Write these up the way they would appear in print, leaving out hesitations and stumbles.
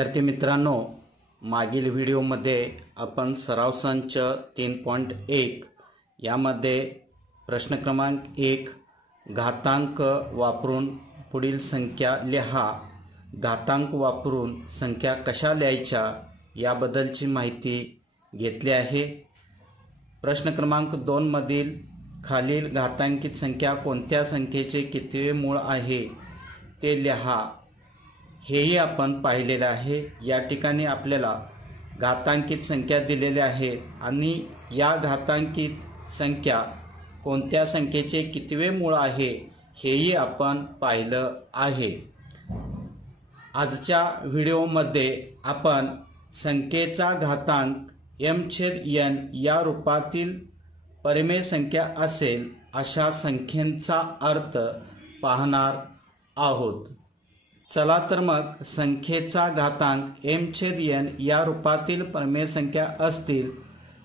विद्यार्थी मित्रांनो, मागील व्हिडिओमध्ये आपण सराव संच 3.1 यामध्ये प्रश्न क्रमांक 1 घातांक वापरून पुढील संख्या लिहा, घातांक वापरून संख्या कशा लिहायच्या याबद्दलची माहिती घेतली आहे। प्रश्न क्रमांक 2 मधील खालील घातांकित संख्या कोणत्या संख्येचे कितवे मूळ आहे ते लिहा हेही आपण पाहिलेले आहे। या ठिकाणी आपल्याला घातांकित संख्या दिलेल्या आहेत आणि या घातांकित संख्या कोणत्या संख्येचे कितवे मूळ आहे हेही आपण पाहिलं आहे। आजच्या व्हिडिओमध्ये आपण संख्येचा घातांक m/n या रूपातील परिमेय संख्या असेल अशा संख्येचा अर्थ पाहणार आहोत। चला तर मग संख्येचा घातांक m/n या रूपातील परिमेय संख्या असतील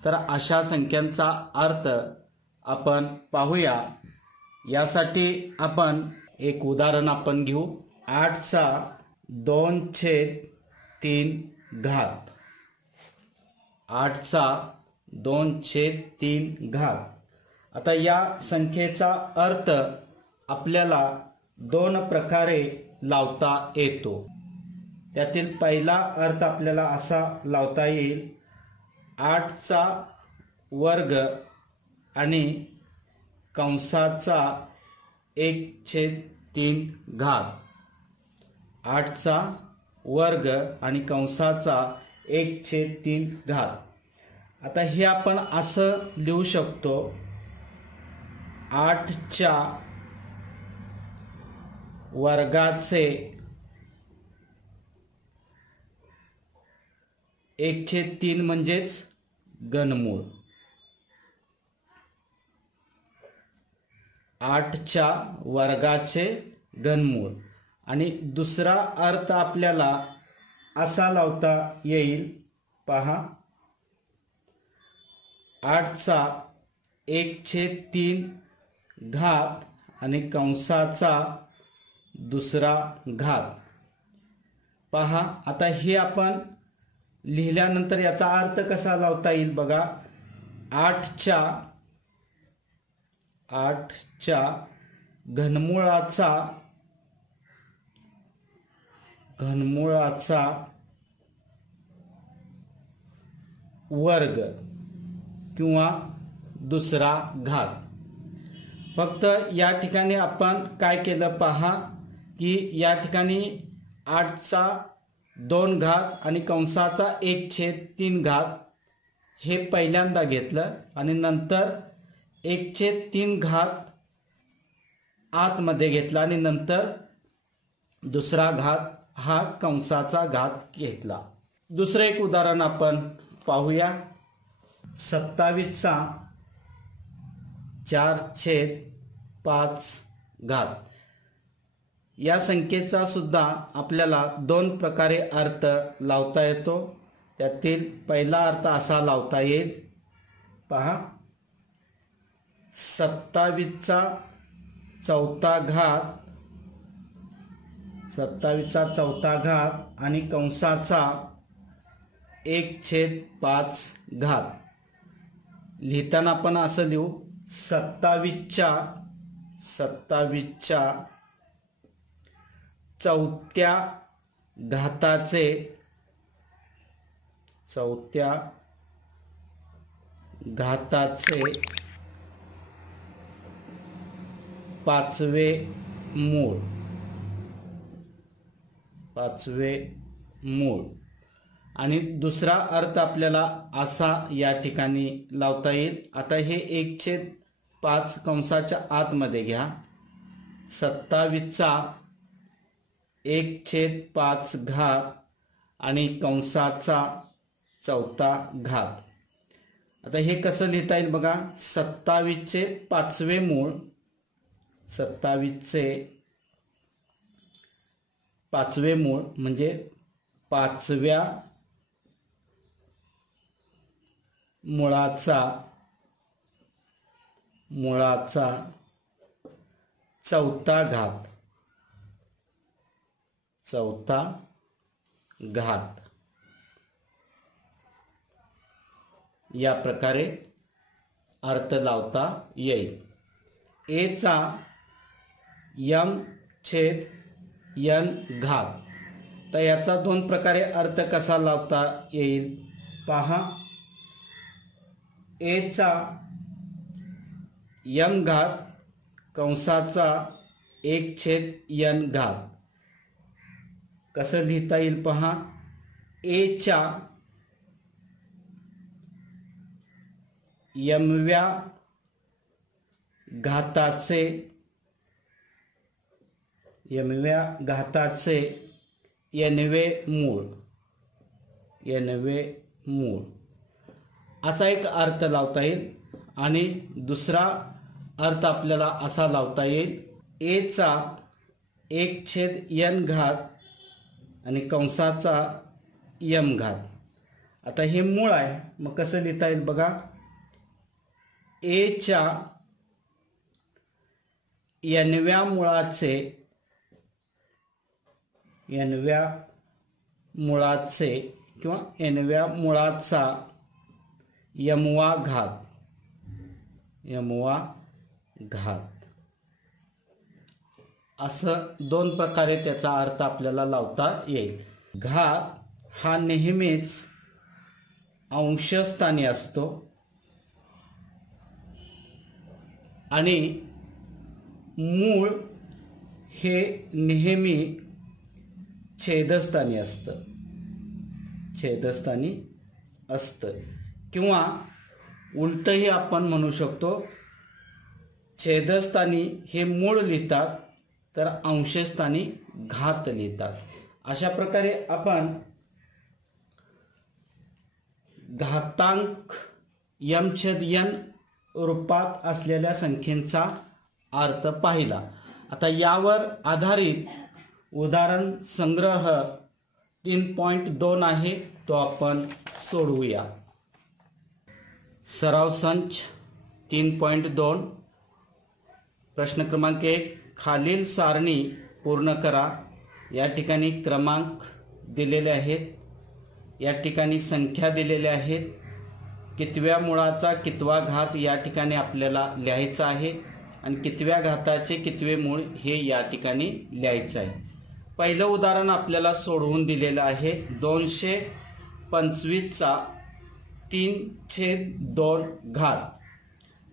तर अशा संख्यांचा अर्थ आपण पाहूया। यासाठी आपण एक उदाहरण आपण घेऊ। 8/2/3 घात। 8/2/3 घात। आता या संख्येचा अर्थ आपल्याला दोन प्रकारे लावता येतो। त्यातील पहिला अर्थ आपल्याला असा लावता येईल, 8चा वर्ग आणि कंसाचा 1/3 घात। 8चा वर्ग आणि कंसाचा 1/3 घात। आता हे आपण असं लिहू शकतो, 8च्या वर्गाचे 1/3 म्हणजेच घनमूळ। 8च्या वर्गाचे घनमूळ। आणि दुसरा अर्थ आपल्याला असा लावता येईल, पहा, 8चा 1/3 घात आणि कंसाचा दुसरा घात। पहा, आता हे आपण लिहिल्यानंतर याचा अर्थ कसा लावता येईल बघा, 8च्या घनमुळाचा वर्ग किंवा दुसरा घात। फक्त या ठिकाणी आपण काय केलं पहा, की या ठिकाणी 8चा 2 घात आणि कंसाचा 1/3 घात हे पहिल्यांदा घेतलं आणि नंतर 1/3 घात आतमध्ये घेतला आणि नंतर दुसरा घात हा कंसाचा घात घेतला। दुसरं एक उदाहरण आपण पाहूया। 27चा 4/5 घात। या संख्येचा सुद्धा आपल्याला दोन प्रकारे अर्थ लावता येतो। त्यातील पहिला अर्थ असा लावता येईल, पहा, 27चा 4था घात आणि कंसाचा 1/5 घात। लिहिताना आपण असं लिहू, 27च्या 4थ्या घाताचे 5वे मूळ। आणि दुसरा अर्थ आपल्याला असा या ठिकाणी लावता येईल। आता हे 1/5 कंसाच्या आतमध्ये घ्या, 27चा 1/5 घात आणि कंसाचा 4था घात। आता हे कसं लिहिता येईल बघा, 27चे 5वे मूळ, 27चे 5वे मूळ म्हणजे 5व्या मुळाचा 4था घात। घात या प्रकारे अर्थ लावता येईल. ए चा m छेद n घात, तर याचा दोन प्रकारे अर्थ कसा लावता येईल पहा. ए चा m घात कंसाचा 1/n घात कसं लिहिता येईल पहा. ए च्या mव्या घाताचे nवे मूळ असा एक अर्थ लावता येईल. आणि दुसरा अर्थ आपल्याला असा लावता येईल. ए चा 1/n घात आणि कंसाचा m घात. आता हे मूळ आहे, मग कसं लिहिता येईल बघा. ए च्या nव्या मुळाचे किंवा nव्या मुळाचा mवा घात असं दोन प्रकारे त्याचा अर्थ आपल्याला लावता येईल. घात हा नेहमीच अंशस्थानी असतो आणि मूळ हे नेहमी छेदस्थानी असतं किंवा उलटही आपण म्हणू शकतो. छेदस्थानी हे मूळ लिहितात तर अंशस्थानी घात लिहितात. अशा प्रकारे आपण घातांक m/n रूपात असलेल्या संख्येचा अर्थ पाहिला. आता यावर आधारित उदाहरण संग्रह 3.2 आहे, तो आपण सोडवूया. सराव संच 3.2 प्रश्न क्रमांक 1. खालील सारणी पूर्ण करा. या ठिकाणी क्रमांक दिलेले आहेत, या ठिकाणी संख्या दिलेल्या आहेत. कितव्या मुळाचा कितवा घात या ठिकाणी आपल्याला लिहायचा आहे आणि कितव्या घाताचे कितवे मूळ हे या ठिकाणी लिहायचं आहे. पहिलं उदाहरण आपल्याला सोडवून दिलेलं आहे. 225चा 3/2 घात.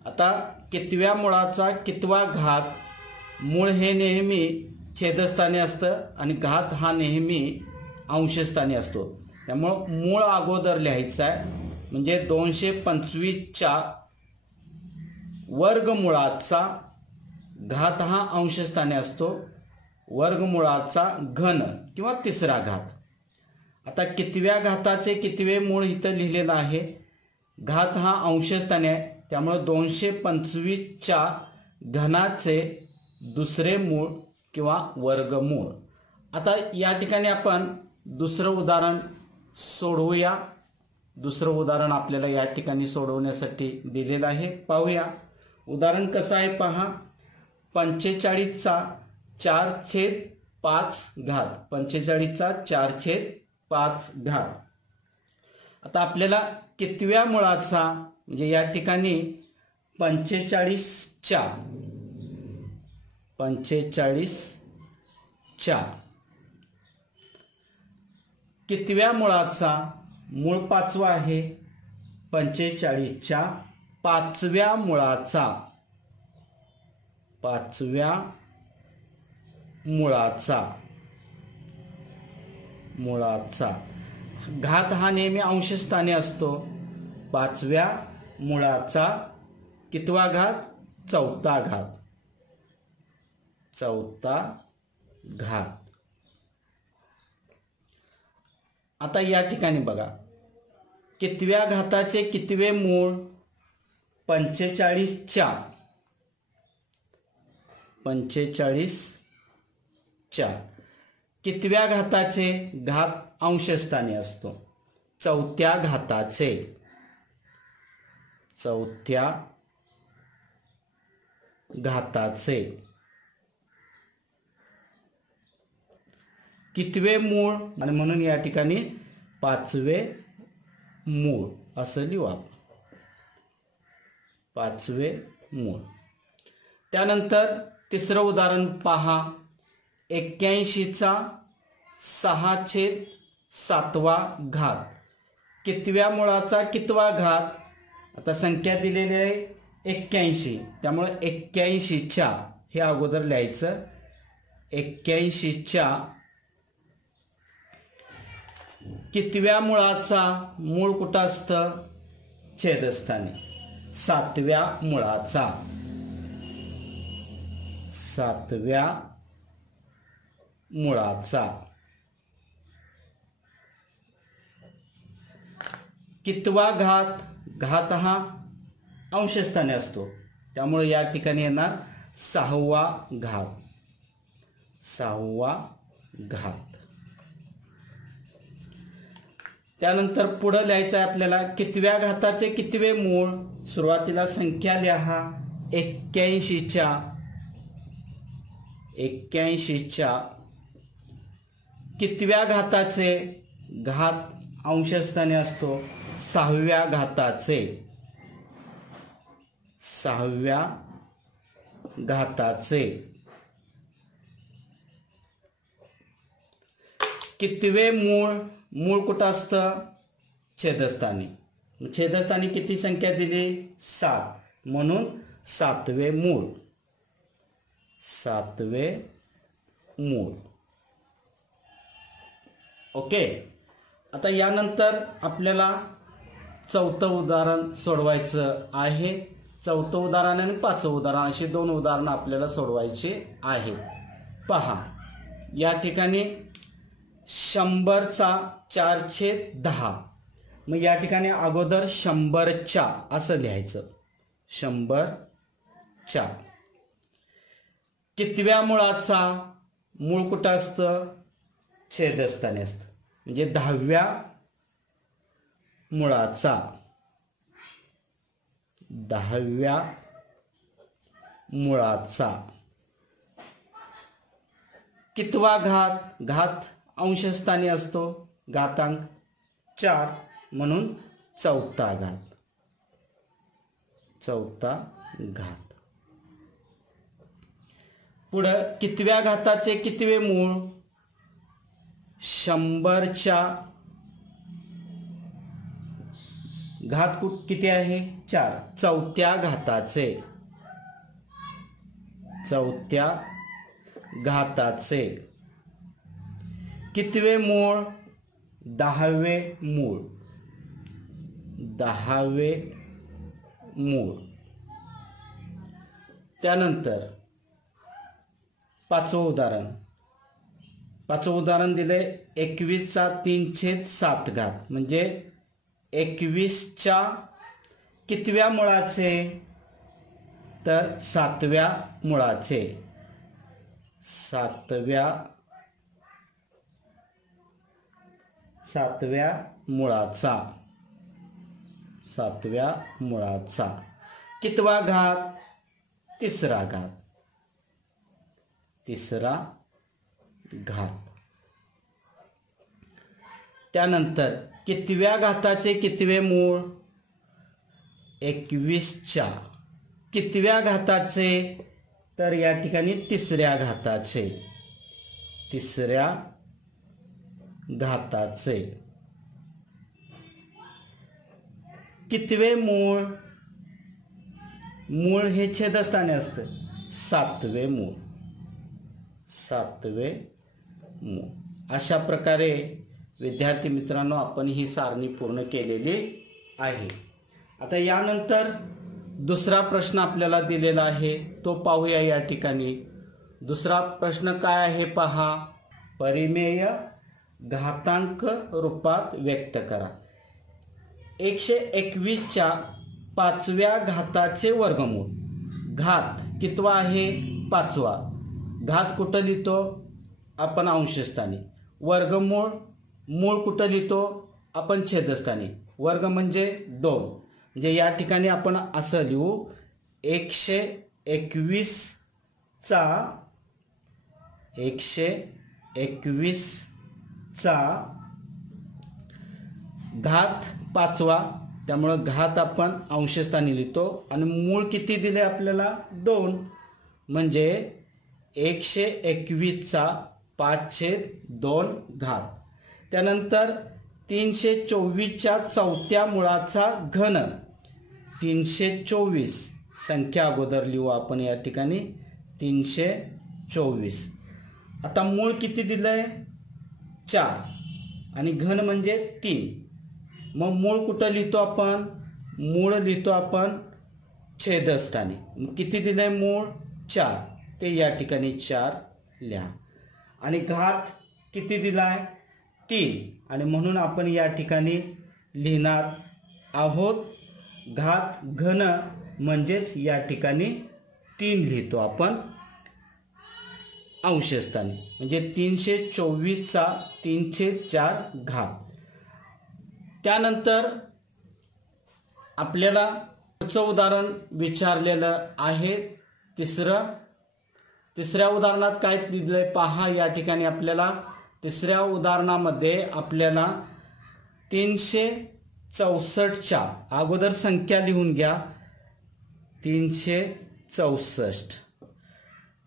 आता कितव्या मुळाचा कितवा घात, मूळ हे नेहमी छेदस्थानी असतं आणि घात हा नेहमी अंशस्थानी असतो. त्यामुळं मूळ अगोदर लिहायचं आहे. म्हणजे 225च्या वर्गमुळाचा घात हा अंशस्थानी असतो, वर्गमुळाचा घन किंवा तिसरा घात. आता कितव्या घाताचे कितवे मूळ इथं लिहिलेलं आहे. घात हा अंशस्थानी आहे, त्यामुळे 225च्या घनाचे दुसरे मूळ किंवा वर्गमूळ. आता या ठिकाणी आपण दुसरं उदाहरण सोडवूया. दुसरं उदाहरण आपल्याला या ठिकाणी सोडवण्यासाठी दिलेलं आहे. पाहूया उदाहरण कसं आहे पहा. 45चा 4/5 घात. 45चा 4/5 घात. आता आपल्याला कितव्या मुळाचा, म्हणजे या ठिकाणी 45च्या कितव्या मुळाचा, मूळ 5वा आहे. 45च्या 5व्या मुळाचा घात हा नेहमी अंशस्थानी असतो. 5व्या मुळाचा कितवा घात, 4था घात. आता या ठिकाणी बघा, कितव्या घाताचे कितवे मूळ, 45च्या कितव्या घाताचे, घात अंशस्थानी असतो. 4थ्या घाताचे कितवे मूळ आणि म्हणून या ठिकाणी 5वे मूळ असं लिहू आपण. 5वे मूळ. त्यानंतर तिसरं उदाहरण पहा. 81चा 6/7 घात कितव्या मुळाचा कितवा घात. आता संख्या दिलेली आहे 81, त्यामुळे 81च्या हे अगोदर लिहायचं. 81च्या कितव्या मुळाचा, मूळ कुठं असतं, छेदस्थानी. 7व्या मुळाचा, 7व्या मुळाचा. कितवा घात, घात हा अंशस्थानी असतो, त्यामुळे या ठिकाणी येणार 6वा घात. 6वा घात. त्यानंतर पुढे लिहायचं आहे आपल्याला कितव्या घाताचे कितवे मूळ. सुरुवातीला संख्या लिहा. 81च्या कितव्या घाताचे, घात अंशस्थानी असतो, 6व्या घाताचे. 6व्या घाताचे. कितवे मूळ, मूळ कुठं असतं, छेदस्थानी. छेदस्थानी किती संख्या दिली, 7, म्हणून 7वे मूळ. 7वे मूळ. ओके. आता यानंतर आपल्याला चौथं उदाहरण सोडवायचं आहे. चौथं उदाहरण आणि 5वं उदाहरण अशी 2 उदाहरणं आपल्याला सोडवायची आहेत. पहा या ठिकाणी 100चा 4/10. मग या ठिकाणी अगोदर 100च्या असं लिहायचं. 100च्या कितव्या मुळाचा, मूळ कुठं असतं, छेदस्थानी असतं, म्हणजे 10व्या मुळाचा. 10व्या मुळाचा. कितवा घात, घात अंशस्थानी असतो, घातांक 4, म्हणून 4था घात. 4था घात. पुढे कितव्या घाताचे कितवे मूळ. 100च्या घात किती आहे, 4. 4थ्या घाताचे. 4थ्या घाताचे कितवे मूळ, 10वे मूळ. 10वे मूळ. त्यानंतर 5वं उदाहरण. 5वं उदाहरण दिले 21चा 3/7 घात, म्हणजे 21च्या कितव्या मुळाचे, तर 7व्या मुळाचे. 7व्या मुळाचा. 7व्या मुळाचा. कितवा घात, 3रा घात. 3रा घात. त्यानंतर कितव्या घाताचे कितवे मूळ. 21च्या कितव्या घाताचे, तर या ठिकाणी 3ऱ्या घाताचे. 3ऱ्या घाताचे. कितवे मूळ, मूळ हे छेदस्थानी असतं, 7वे मूळ. 7वे मूळ. अशा प्रकारे विद्यार्थी मित्रांनो आपण ही सारणी पूर्ण केलेली आहे. आता यानंतर दुसरा प्रश्न आपल्याला दिलेला आहे तो पाहूया या ठिकाणी. दुसरा प्रश्न काय आहे पहा. परिमेय घातांक रूपात व्यक्त करा. 121च्या 5व्या घाताचे वर्गमूळ. घात कितवा आहे, 5वा. घात कुठं लिहितो आपण, अंशस्थानी. वर्गमूळ, मूळ कुठं लिहितो आपण, छेदस्थानी. वर्ग म्हणजे 2, म्हणजे या ठिकाणी आपण असं लिहू 121चा 21चा घात 5वा, त्यामुळं घात आपण अंशस्थानी लिहितो आणि मूळ किती दिले आपल्याला 2, म्हणजे 121चा 5/2 घात. त्यानंतर 324च्या चौथ्या मुळाचा घन, 324 संख्या अगोदर लिहू आपण या ठिकाणी 324. आता मूळ किती दिलंय 4 आणि घन म्हणजे 3. मग मूळ कुठं लिहितो आपण, मूळ लिहितो आपण छेदस्थानी. किती दिलंय मूळ 4, ते या ठिकाणी 4 लिहा. आणि घात किती दिलाय 3, आणि म्हणून आपण या ठिकाणी लिहिणार आहोत घात घन, म्हणजेच या ठिकाणी 3 लिहितो आपण अंशस्थानी, म्हणजे 324चा 3/4 घात. त्यानंतर आपल्याला पुढचं उदाहरण विचारलेलं आहे तिसऱ्या उदाहरणात काय दिलंय पहा. या ठिकाणी आपल्याला तिसऱ्या उदाहरणामध्ये आपल्याला 364च्या अगोदर संख्या लिहून घ्या, 364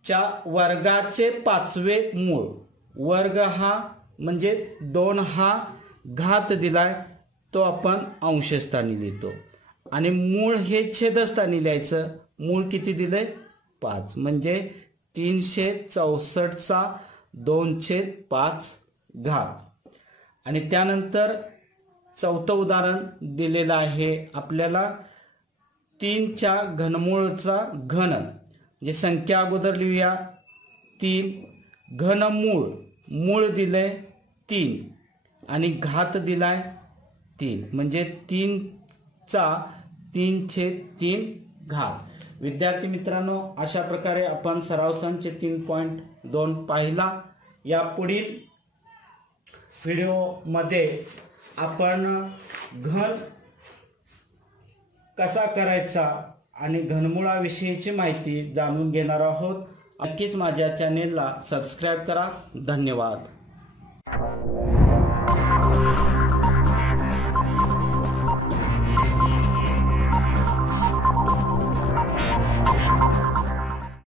च्या वर्गाचे 5वे मूळ. वर्ग हा म्हणजे 2 हा घात दिलाय, तो आपण अंशस्थानी लिहितो. आणि मूळ हे छेदस्थानी लिहायचं. मूळ किती दिलंय 5, म्हणजे 364चा 2/5 घात. आणि त्यानंतर चौथं उदाहरण दिलेलं आहे आपल्याला 3च्या घनमूळचा घन, म्हणजे संख्या अगोदर लिहूया 3, घनमूळ, मूळ दिलंय 3 आणि घात दिलाय 3, म्हणजे 3चा 3/3 घात. विद्यार्थी मित्रांनो, अशा प्रकारे आपण सराव संच 3.2 पाहिला. या पुढील व्हिडिओमध्ये आपण घन कसा करायचा आणि घनमुळाविषयीची माहिती जाणून घेणार आहोत. नक्कीच माझ्या चॅनेलला सबस्क्राईब करा. धन्यवाद.